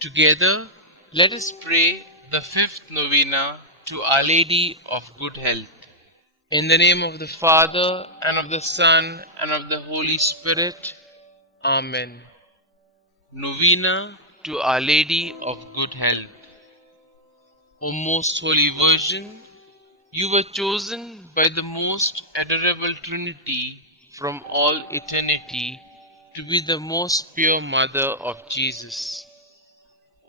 Together, let us pray the fifth novena to Our Lady of Good Health. In the name of the Father, and of the Son, and of the Holy Spirit. Amen. Novena to Our Lady of Good Health. O most Holy Virgin, you were chosen by the most adorable Trinity from all eternity to be the most pure Mother of Jesus.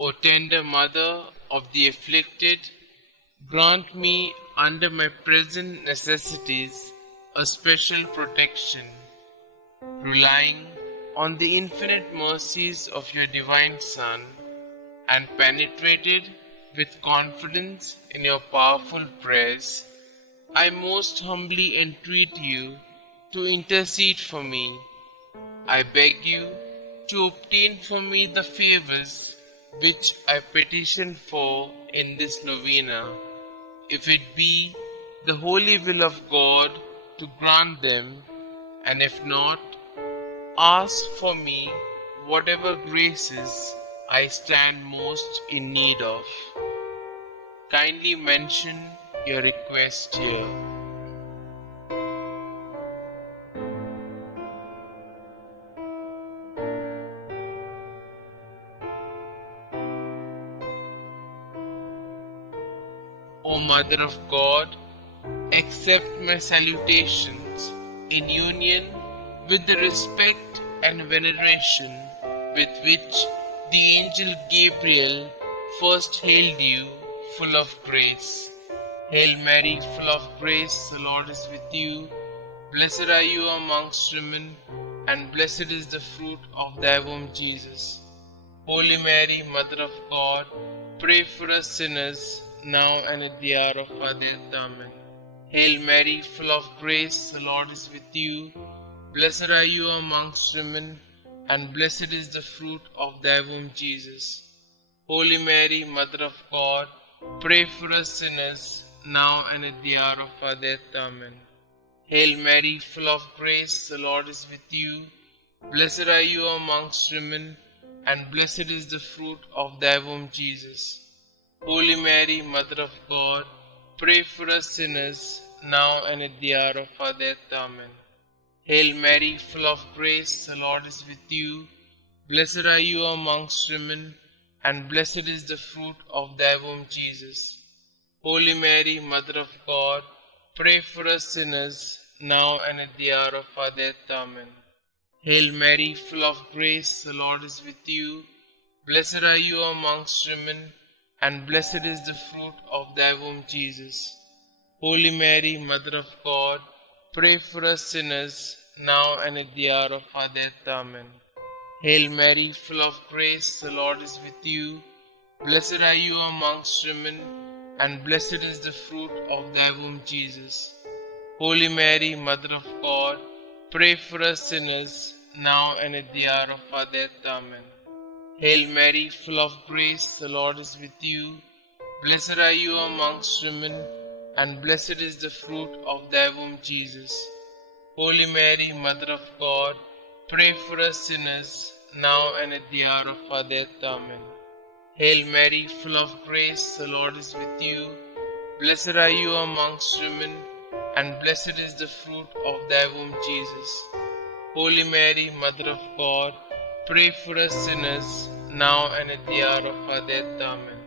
O tender Mother of the afflicted, grant me under my present necessities a special protection, relying on the infinite mercies of your divine Son, and penetrated with confidence in your powerful prayers, I most humbly entreat you to intercede for me. I beg you to obtain for me the favors which I petition for in this novena, if it be the holy will of God to grant them, and if not, ask for me whatever graces I stand most in need of. Kindly mention your request here. O Mother of God, accept my salutations in union with the respect and veneration with which the angel Gabriel first hailed you, full of grace. Hail Mary, full of grace, the Lord is with you. Blessed are you amongst women, and blessed is the fruit of thy womb, Jesus. Holy Mary, Mother of God, pray for us sinners, now and at the hour of our death. Amen. Hail Mary, full of grace, the Lord is with you. Blessed are you amongst women, and blessed is the fruit of thy womb, Jesus. Holy Mary, Mother of God, pray for us sinners, now and at the hour of our death. Amen. Hail Mary, full of grace, the Lord is with you. Blessed are you amongst women, and blessed is the fruit of thy womb, Jesus. Holy Mary, Mother of God, pray for us sinners, now and at the hour of our death. Amen. Hail Mary, full of grace, the Lord is with you. Blessed are you amongst women, and blessed is the fruit of thy womb, Jesus. Holy Mary, Mother of God, pray for us sinners, now and at the hour of our death. Amen. Hail Mary, full of grace, the Lord is with you. Blessed are you amongst women, and blessed is the fruit of thy womb, Jesus. Holy Mary, Mother of God, pray for us sinners, now and at the hour of our death. Amen. Hail Mary, full of grace, the Lord is with you. Blessed are you amongst women, and blessed is the fruit of thy womb, Jesus. Holy Mary, Mother of God, pray for us sinners, now and at the hour of our death. Amen. Hail Mary, full of grace, the Lord is with you. Blessed are you amongst women, and blessed is the fruit of thy womb, Jesus. Holy Mary, Mother of God, pray for us sinners, now and at the hour of our death. Amen. Hail Mary, full of grace, the Lord is with you. Blessed are you amongst women, and blessed is the fruit of thy womb, Jesus. Holy Mary, Mother of God, pray for us sinners, now and at the hour of our death. Amen.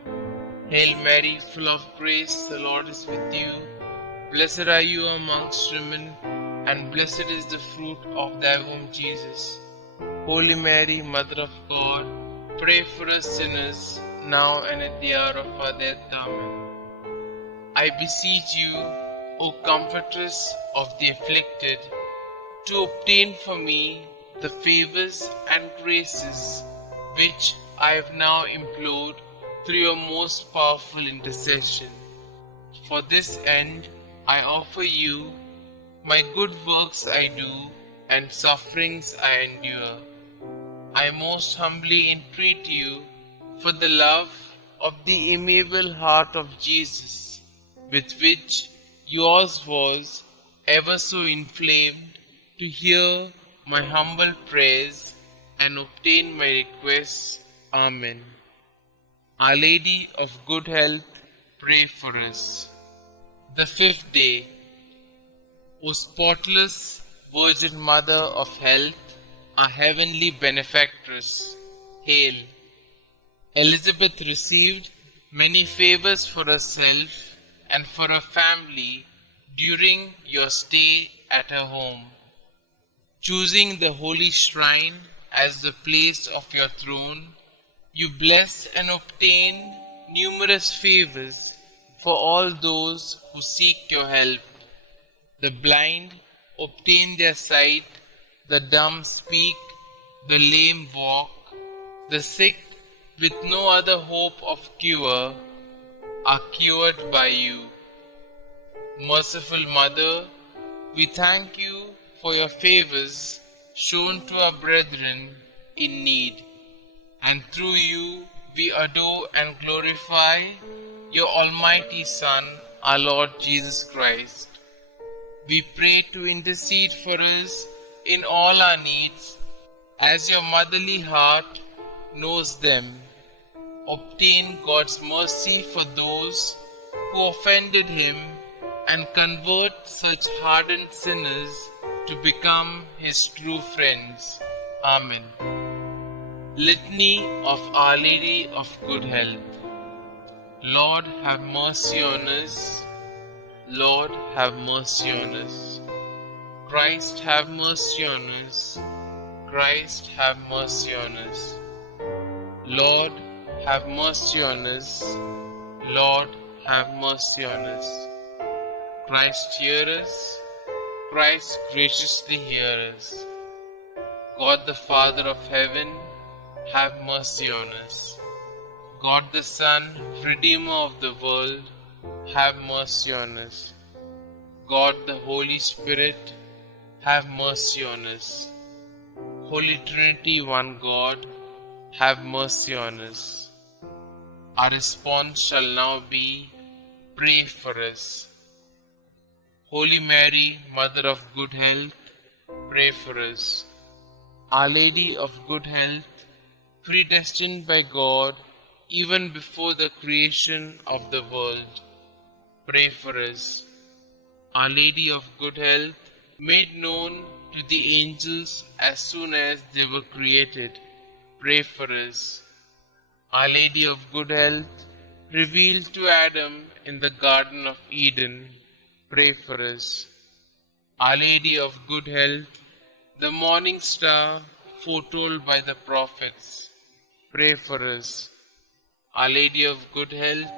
Hail Mary, full of grace, the Lord is with you. Blessed are you amongst women, and blessed is the fruit of thy womb, Jesus. Holy Mary, Mother of God, pray for us sinners, now and at the hour of our death. Amen. I beseech you, O Comfortress of the afflicted, to obtain for me the favors and graces which I have now implored through your most powerful intercession. For this end, I offer you my good works I do and sufferings I endure. I most humbly entreat you for the love of the amiable heart of Jesus, with which yours was ever so inflamed, to hear my humble prayers and obtain my requests. Amen. Our Lady of Good Health, pray for us. The fifth day, O spotless Virgin Mother of Health, our heavenly benefactress, hail. Elizabeth received many favors for herself and for her family during your stay at her home. Choosing the holy shrine as the place of your throne, you bless and obtain numerous favors for all those who seek your help. The blind obtain their sight, the dumb speak, the lame walk, the sick, with no other hope of cure, are cured by you. Merciful Mother, we thank you for your favors shown to our brethren in need, and through you we adore and glorify your Almighty Son, our Lord Jesus Christ. We pray to intercede for us in all our needs, as your motherly heart knows them. Obtain God's mercy for those who offended him, and convert such hardened sinners to become his true friends. Amen. Litany of Our Lady of Good Health. Lord, have mercy on us. Lord, have mercy on us. Christ, have mercy on us. Christ, have mercy on us. Lord, have mercy on us. Lord, have mercy on us. Christ, hear us. Christ, graciously hear us. God the Father of heaven, have mercy on us. God the Son, Redeemer of the world, have mercy on us. God the Holy Spirit, have mercy on us. Holy Trinity, one God, have mercy on us. Our response shall now be, pray for us. Holy Mary, Mother of Good Health, pray for us. Our Lady of Good Health, predestined by God even before the creation of the world, pray for us. Our Lady of Good Health, made known to the angels as soon as they were created, pray for us. Our Lady of Good Health, revealed to Adam in the Garden of Eden, pray for us. Our Lady of Good Health, the morning star foretold by the prophets, pray for us. Our Lady of Good Health,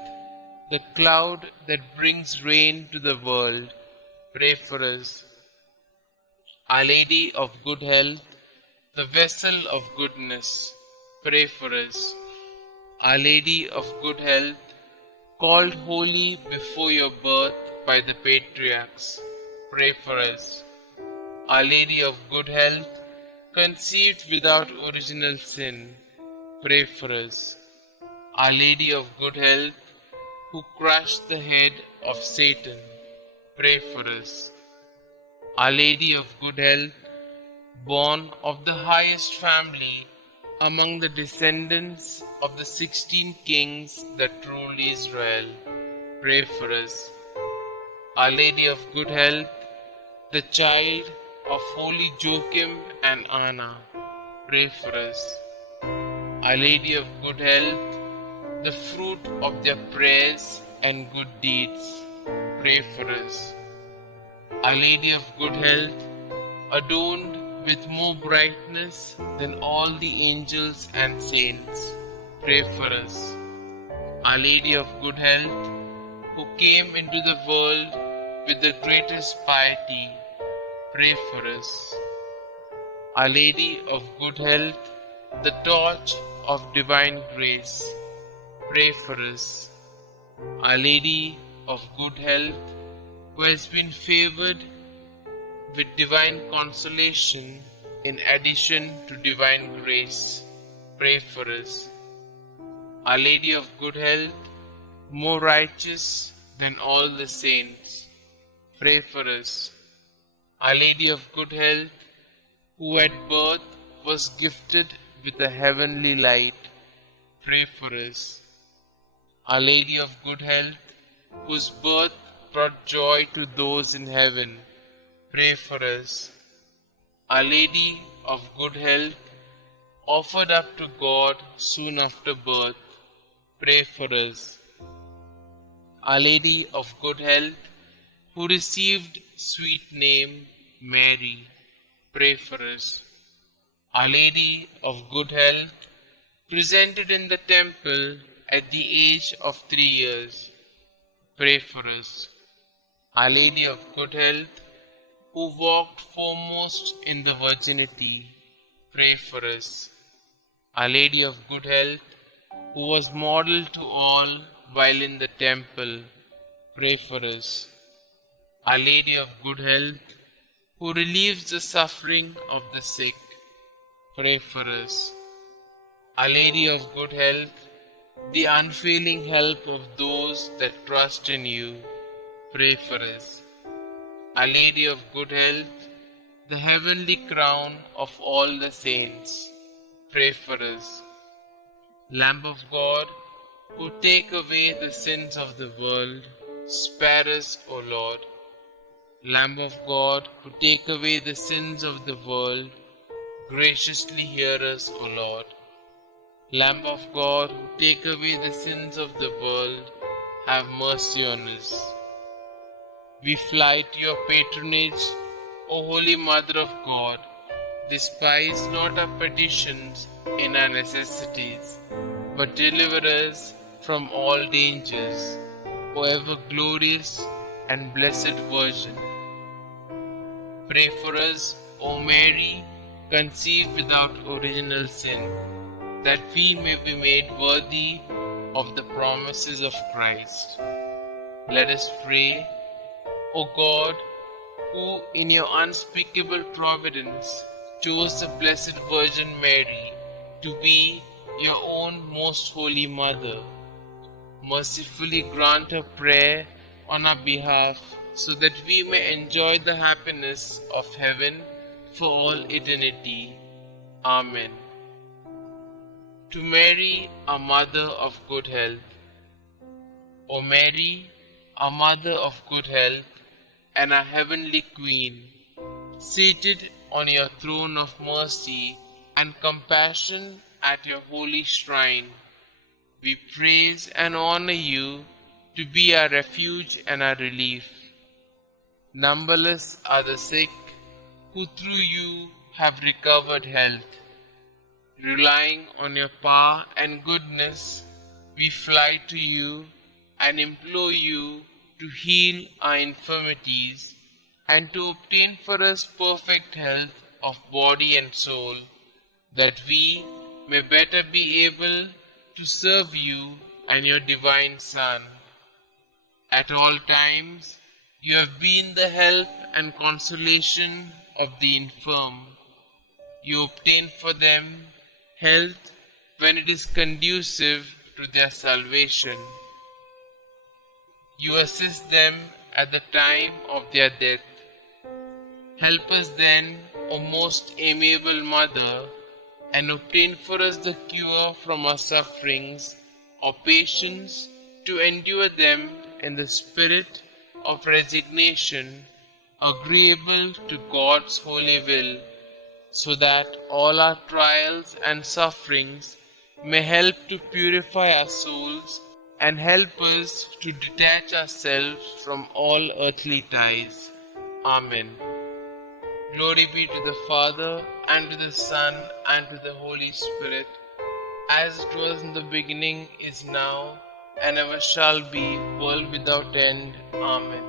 the cloud that brings rain to the world, pray for us. Our Lady of Good Health, the vessel of goodness, pray for us. Our Lady of Good Health, called holy before your birth by the patriarchs, pray for us. Our Lady of Good Health, conceived without original sin, pray for us. Our Lady of Good Health, who crushed the head of Satan, pray for us. Our Lady of Good Health, born of the highest family among the descendants of the 16 kings that ruled Israel, pray for us. Our Lady of Good Health, the child of holy Joachim and Anna, pray for us. Our Lady of Good Health, the fruit of their prayers and good deeds, pray for us. Our Lady of Good Health, adorned with more brightness than all the angels and saints, pray for us. Our Lady of Good Health, who came into the world with the greatest piety, pray for us. Our Lady of Good Health, the torch of divine grace, pray for us. Our Lady of Good Health, who has been favored with divine consolation in addition to divine grace, pray for us. Our Lady of Good Health, more righteous than all the saints, pray for us. Our Lady of Good Health, who at birth was gifted with a heavenly light, pray for us. Our Lady of Good Health, whose birth brought joy to those in heaven, pray for us. Our Lady of Good Health, offered up to God soon after birth, pray for us. Our Lady of Good Health, who received sweet name Mary, pray for us. Our Lady of Good Health, presented in the temple at the age of 3 years, pray for us. Our Lady of Good Health, who walked foremost in the virginity, pray for us. Our Lady of Good Health, who was model to all while in the temple, pray for us. Our Lady of Good Health, who relieves the suffering of the sick, pray for us. Our Lady of Good Health, the unfailing help of those that trust in you, pray for us. Our Lady of Good Health, the heavenly crown of all the saints, pray for us. Lamb of God, who take away the sins of the world, spare us, O Lord. Lamb of God, who take away the sins of the world, graciously hear us, O Lord. Lamb of God, who take away the sins of the world, have mercy on us. We fly to your patronage, O Holy Mother of God. Despise not our petitions in our necessities, but deliver us from all dangers, O ever glorious and blessed Virgin. Pray for us, O Mary, conceived without original sin, that we may be made worthy of the promises of Christ. Let us pray. O God, who in your unspeakable providence chose the Blessed Virgin Mary to be your own most holy mother, mercifully grant her prayer on our behalf, so that we may enjoy the happiness of heaven for all eternity. Amen. To Mary, our Mother of Good Health. O Mary, our Mother of Good Health, and our Heavenly Queen, seated on your throne of mercy and compassion at your holy shrine, we praise and honor you to be our refuge and our relief. Numberless are the sick who through you have recovered health. Relying on your power and goodness, we fly to you and implore you to heal our infirmities and to obtain for us perfect health of body and soul, that we may better be able to serve you and your divine Son. At all times, you have been the help and consolation of the infirm. You obtain for them health when it is conducive to their salvation. You assist them at the time of their death. Help us then, O most amiable Mother, and obtain for us the cure from our sufferings, or patience to endure them in the spirit of resignation, agreeable to God's holy will, so that all our trials and sufferings may help to purify our souls and help us to detach ourselves from all earthly ties. Amen. Glory be to the Father, and to the Son, and to the Holy Spirit, as it was in the beginning, is now, and ever shall be, world without end. Amen.